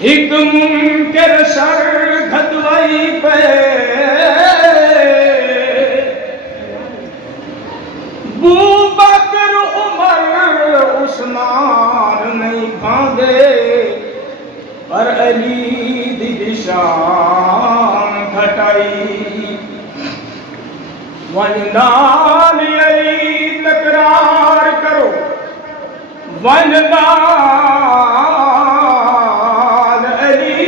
हिक मुनकर सर घदवाई पे बू बकर उमर उस्मान नहीं भांदे पर अली दी शान घटाई वन नाल अली तकरार करो वन नाल अली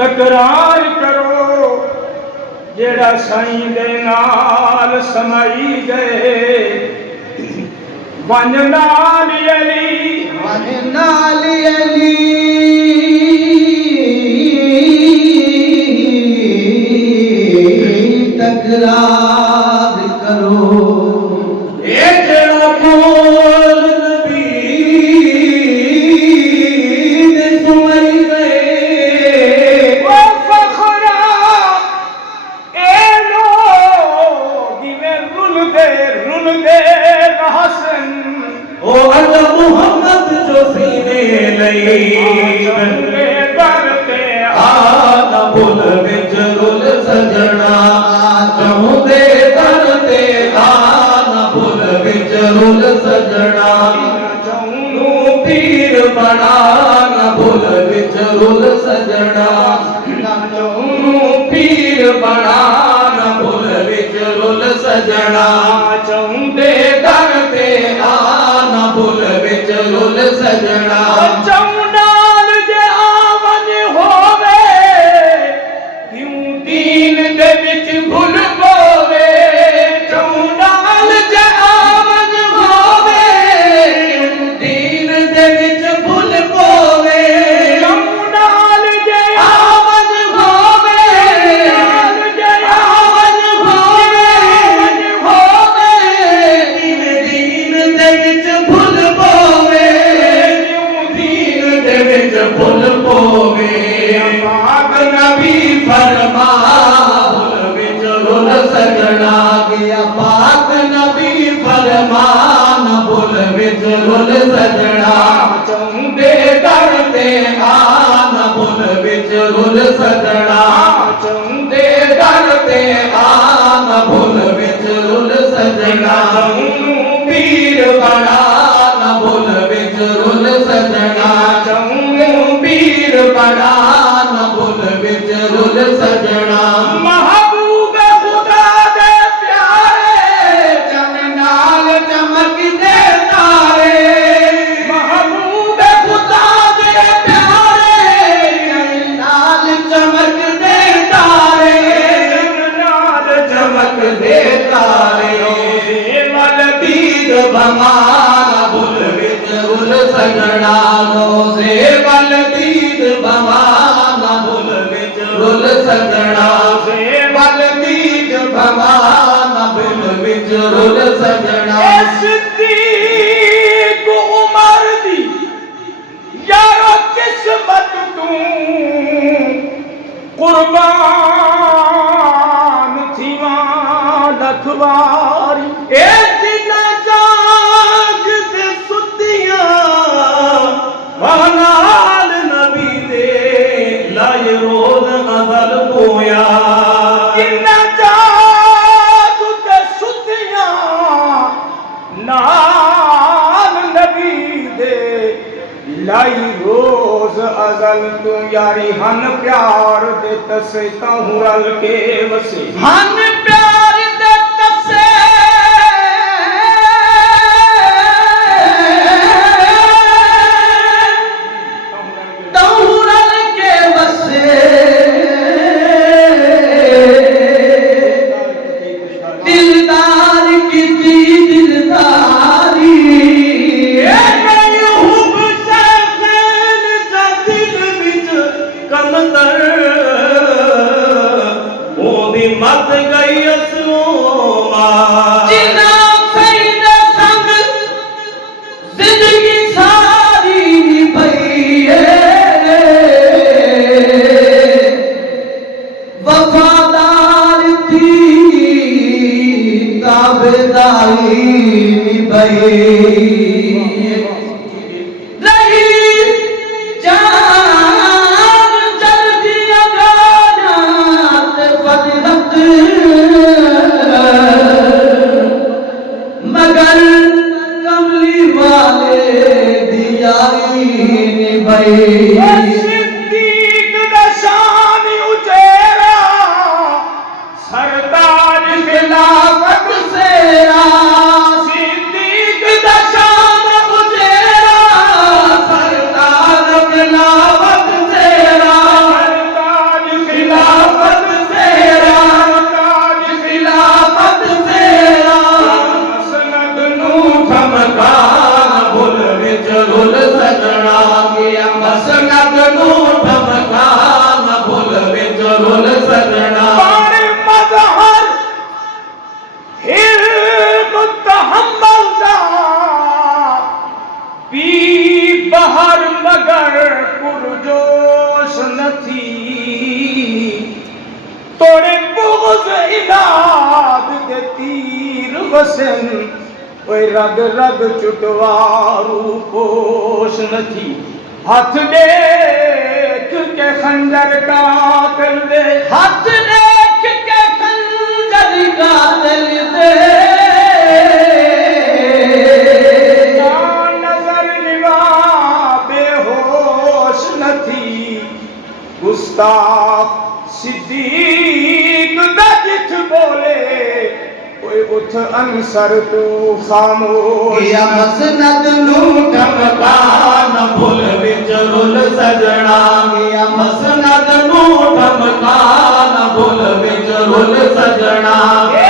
तकरार करो जेड़ा साईं दे नाल समाई गए वन नाल अली तकरार करो ये जेड़ा बोल नबी दे सुमई गए ओ फखरा ए लो दिवे रुल दे हसन ओ अल्लाह मुहम्मद जो सीने लई चंगे करते आना भूल विच रुल सजना चहुंदे दर ते आना भूल विच रुल सजना चहुंनू पीर बना ना भूल विच रुल सजना चहुंनू पीर बना ना भूल विच रुल सजना चहुंदे दर ते आना भूल विच रुल सजना चौनाल जे आवन होवे क्यों दीन दे विच भुल पोवे चौनाल जे आवन होवे दीन दे विच भुल पोवे चौनाल जे आवन होवे आवन होवे दीन दे विच भुल पोवे दीन दे विच भुल पोवे पाक नबी फरमा भुल विच रुल सजना गया पाक नबी फरमा भुल विच रुल सजना चौंदे दर ते आन भुल विच रुल सजना चौंदे दर ते आन भुल विच रुल सजना पीर बना न भुल विच रुल सजना चौंदे पीर बना न भुल विच रुल सजना महबूब खुदा दे प्यारे चन नाल चमकदे तारे महबूब खुदा दे प्यारे चन नाल चमकदे तारे नाल चमकदे तारे वल दीद बमान भुल विच रुल सजना रोज़े वल दीद बमान भुल विच रुल सजना से वल दीद बमान भुल विच रुल सजना सिद्दीक उमर दी यारो किस्मत तू कुर्बान थीवा लखवारी ए जिना जाग दे सुतियां वहनाल नबी दे लाए रोज अदल पोया जिन्ना जाग ते सुतियां नाल नबी दे लाई रोज अजल तू यारी हन प्यार दे तसे ताहू रल के वसे हन प्यार दे तसे तौरल के वसे दिलदार की दिलदारी मत गई असलो जिना सैन संग जिंदगी सारी भई वफादार थी ताबेदारी भई रही जा वाले दियारी निभाई सिद्दीक दा शान उचेरा सरताज खिलाफत सेरा सिद्दीक दा शान उचेरा सरताज खिलाफत सेरा सरताज खिलाफत सेरा सरताज खिलाफत सेरा मसनद नू धमका भुल विच रुल सजना गया मसनद नू धमका भुल विच रुल सजना बारे मजहर हिल मुतहम्मल दा पी बहर मगर पुरजोश नथी तोड़े बुग़्ज़ इनाद दे तीर वसन ओए रग रग चुटवारू पोश नथी हाथ देख के खंजर कातिल दे हाथ देख के खंजर कातिल दे नजर निगाह बेहोश नथी गुस्ताख सिद्दीक दा जिठ बोले ओए उठ अनसर तू खामोश या मसनद नू धमका न भुल विच रुल सजना या मसनद नू धमका न भुल विच रुल सजना ए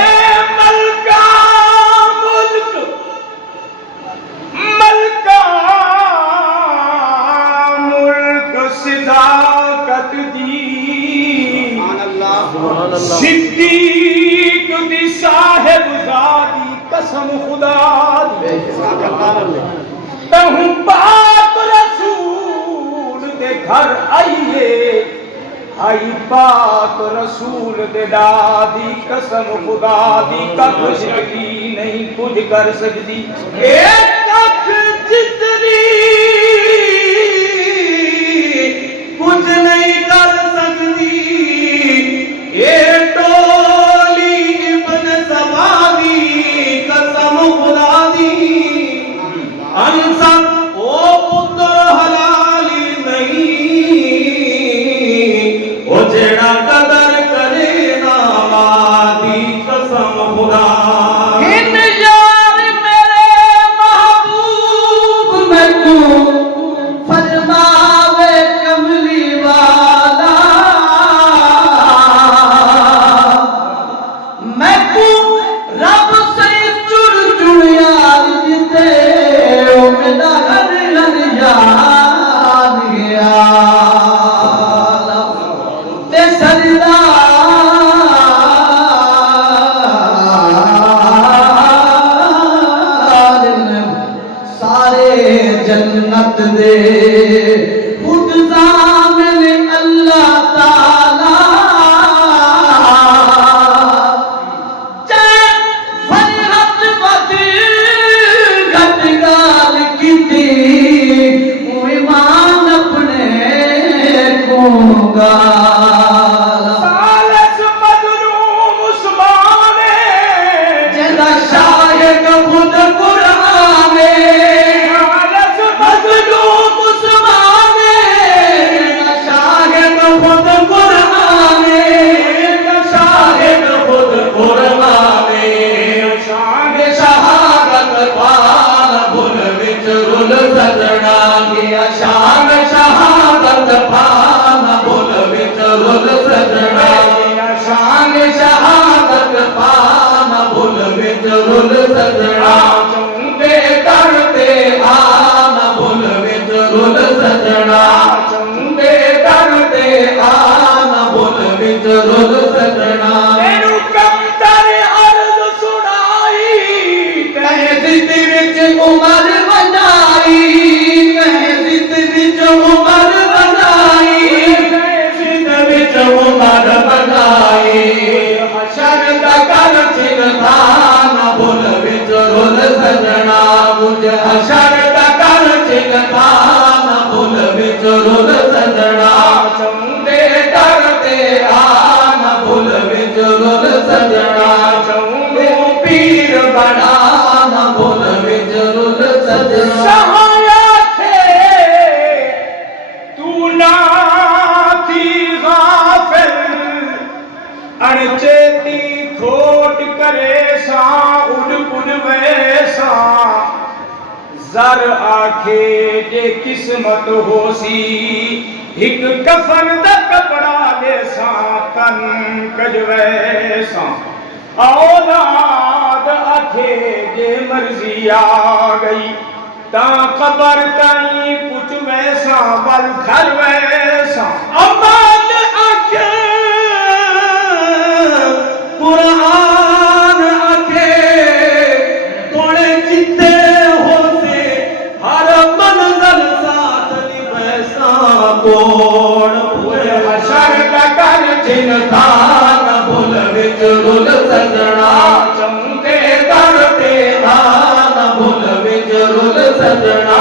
मलका मुल्क सिदाकत दी सिद्दीक दी साहिब ज़ादी कसम खुदा दी तहु पाक रसूल दे घर आइए आई पाक रसूल दे दादी कसम खुदा दी कख जितनी नहीं कुछ कर सकती एक कख जितनी कुछ नहीं कर सकती ये टोली इब्न सबादी कसम खुदा दी अनसब ओ पुत्र हलाली नहीं ओ जेड़ा कदर करे ना वादी कसम खुदा इन यार मेरे महबूब मैं तू फरमावे कमली वाला मैं तू रब से चुर चुर यार जिते ओ मेरा हर हर यार गया ते सरदार सारे जन्नत दे खुद सामने अल्लाह ताला चाहे फरहत वद घट गाल कीती ईमान अपने को गाल सालस मजलूम उस्माने जेदा शायद खुद कुरान सालस मजलूम उस्माने शाहिद खुद कुराने शाहिद खुद कुराने शान शहादत पाल भुल विच रुल सजना गया शान शहादत पाल भुल विच रुल सजना शान शहादत पाल भुल विच रुल सजना चुंबे करते आन भुल विच रुल सजना चुंबे करते आन भुल विच रुल सजना तेरू कमतर अर्ज सुनाई तहजीद विच उमर बनाई तहजीद विच उमर बनाई तहजीद विच उमर बनाई हशर दा कर चिन्ह था न भुल विच रुल सहाया थे तू ना थी गाफिल अणचेती खोट करे सा उड़ उड़ वैसा जर आखे जे किस्मत होसी हिक कफन दा कपड़ा दे सा तन कज वैसा औलाद आखे जे मर्जी आ गई ता कबर ताई कुछ वैसा वल घर वैसा अमल आखे कुरान आखे तोड़े चित्ते होते हर मंजल साथ वैसा कोण पूरे हशर कर चिंता न भूल विच रुल सजना चौंके दर ते न भूल विच रुल सजना